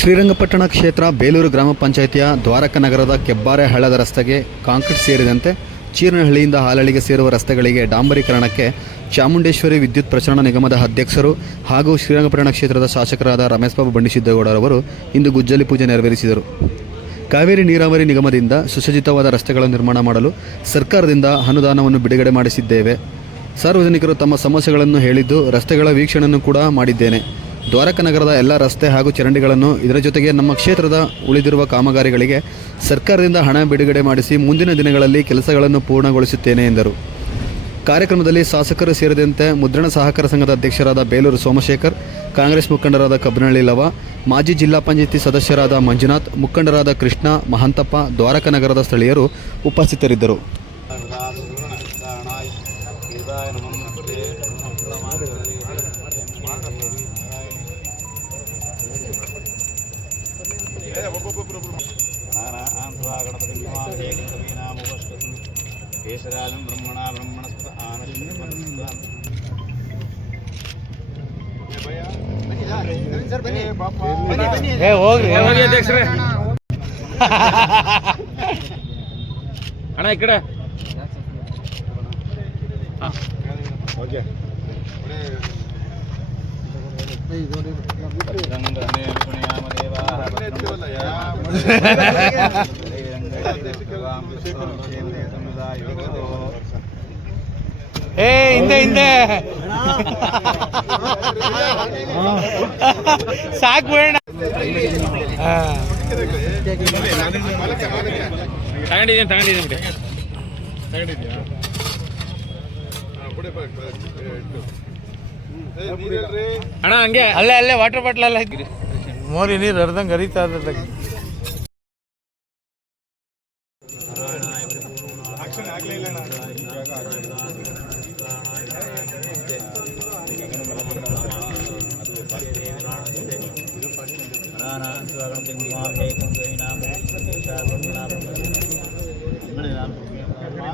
ಶ್ರೀರಂಗಪಟ್ಟಣ ಕ್ಷೇತ್ರ ಬೇಲೂರು ಗ್ರಾಮ ಪಂಚಾಯಿತಿಯ ದ್ವಾರಕ ನಗರದ ಕೆಬ್ಬಾರೆ ಹಳ್ಳದ ರಸ್ತೆಗೆ ಕಾಂಕ್ರೀಟ್ ಸೇರಿದಂತೆ ಚೀರನಹಳ್ಳಿಯಿಂದ ಹಾಲಳಿಗೆ ಸೇರುವ ರಸ್ತೆಗಳಿಗೆ ಡಾಂಬರೀಕರಣಕ್ಕೆ ಚಾಮುಂಡೇಶ್ವರಿ ವಿದ್ಯುತ್ ಪ್ರಸರಣ ನಿಗಮದ ಅಧ್ಯಕ್ಷರು ಹಾಗೂ ಶ್ರೀರಂಗಪಟ್ಟಣ ಕ್ಷೇತ್ರದ ಶಾಸಕರಾದ ರಮೇಶ್ ಬಾಬು ಬಂಡಿಸಿದ್ದೇಗೌಡರವರು ಇಂದು ಗುಜ್ಜಲಿ ಪೂಜೆ ನೆರವೇರಿಸಿದರು. ಕಾವೇರಿ ನೀರಾವರಿ ನಿಗಮದಿಂದ ಸುಸಜ್ಜಿತವಾದ ರಸ್ತೆಗಳ ನಿರ್ಮಾಣ ಮಾಡಲು ಸರ್ಕಾರದಿಂದ ಅನುದಾನವನ್ನು ಬಿಡುಗಡೆ ಮಾಡಿಸಿದ್ದೇವೆ. ಸಾರ್ವಜನಿಕರು ತಮ್ಮ ಸಮಸ್ಯೆಗಳನ್ನು ಹೇಳಿದ್ದು ರಸ್ತೆಗಳ ವೀಕ್ಷಣೆಯನ್ನು ಕೂಡ ಮಾಡಿದ್ದೇನೆ. ದ್ವಾರಕ ನಗರದ ಎಲ್ಲ ರಸ್ತೆ ಹಾಗೂ ಚರಂಡಿಗಳನ್ನು ಇದರ ಜೊತೆಗೆ ನಮ್ಮ ಕ್ಷೇತ್ರದ ಉಳಿದಿರುವ ಕಾಮಗಾರಿಗಳಿಗೆ ಸರ್ಕಾರದಿಂದ ಹಣ ಬಿಡುಗಡೆ ಮಾಡಿಸಿ ಮುಂದಿನ ದಿನಗಳಲ್ಲಿ ಕೆಲಸಗಳನ್ನು ಪೂರ್ಣಗೊಳಿಸುತ್ತೇನೆ ಎಂದರು. ಕಾರ್ಯಕ್ರಮದಲ್ಲಿ ಶಾಸಕರು ಸೇರಿದಂತೆ ಮುದ್ರಣ ಸಹಕಾರ ಸಂಘದ ಅಧ್ಯಕ್ಷರಾದ ಬೇಲೂರು ಸೋಮಶೇಖರ್, ಕಾಂಗ್ರೆಸ್ ಮುಖಂಡರಾದ ಕಬ್ಬನಹಳ್ಳಿ ಲವ, ಮಾಜಿ ಜಿಲ್ಲಾ ಪಂಚಾಯಿತಿ ಸದಸ್ಯರಾದ ಮಂಜುನಾಥ್, ಮುಖಂಡರಾದ ಕೃಷ್ಣ, ಮಹಂತಪ್ಪ, ದ್ವಾರಕ ನಗರದ ಸ್ಥಳೀಯರು ಉಪಸ್ಥಿತರಿದ್ದರು. ಕೇಶರಾಜಂ ಬ್ರಹ್ಮಣ ಬ್ರಹ್ಮಣಸ್ಪತ ಏ ಹೋಗ್ರಿ ಹೋಗಿ ಅಧ್ಯಕ್ಷರೇ ಅಣ್ಣ ಈ ಕಡೆ ಏ ಹಿಂದೆ ಹಿಂದೆ. ಸಾಕು ಬೇಡ ಹಾ. ತಗೊಂಡಿದ್ದೀನಿ ತಗೊಂಡಿದ್ದೀನಿ ಬಿಡಿ. ಅಣ್ಣ ಹಂಗೆ. ಅಲ್ಲೇ ಅಲ್ಲೇ ವಾಟರ್ ಬಾಟ್ಲ್ ಎಲ್ಲ ಮೋರಿ ನೀರು ಹರಿದಂಗೆ ಹರಿತಾ ಇರ್ತದೆ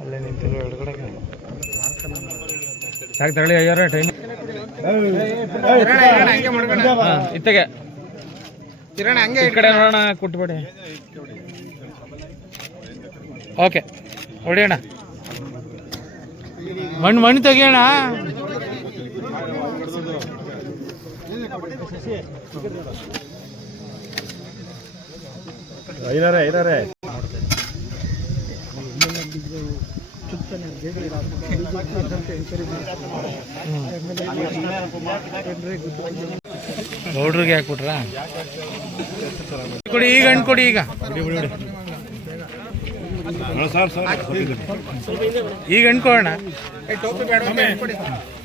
ಅಲ್ಲೇ ನಿಂತಿರೋ ಎಡಗಡೆ ಸಾಕು ತಗೊಳ್ಳಿ ಅಯ್ಯಾರ ಟೈಮ್ ಇತ್ತಗೆ ಈ ಕಡೆ ನೋಡೋಣ ಕೊಟ್ಬಿಡಿ ಓಕೆ ಹೊಡಿಯೋಣ. ಮಣ್ಣು ಮಣ್ಣು ತೆಗಿಯೋಣ. ಗೌಡ್ರಿಗೆ ಹಾಕ್ಬಿಟ್ರ? ಕೊಡಿ ಈಗ ಹಣ್ಣು ಕೊಡಿ ಈಗ. ಈಗ ಹಣ್ಣು ಕೊಡೋಣ.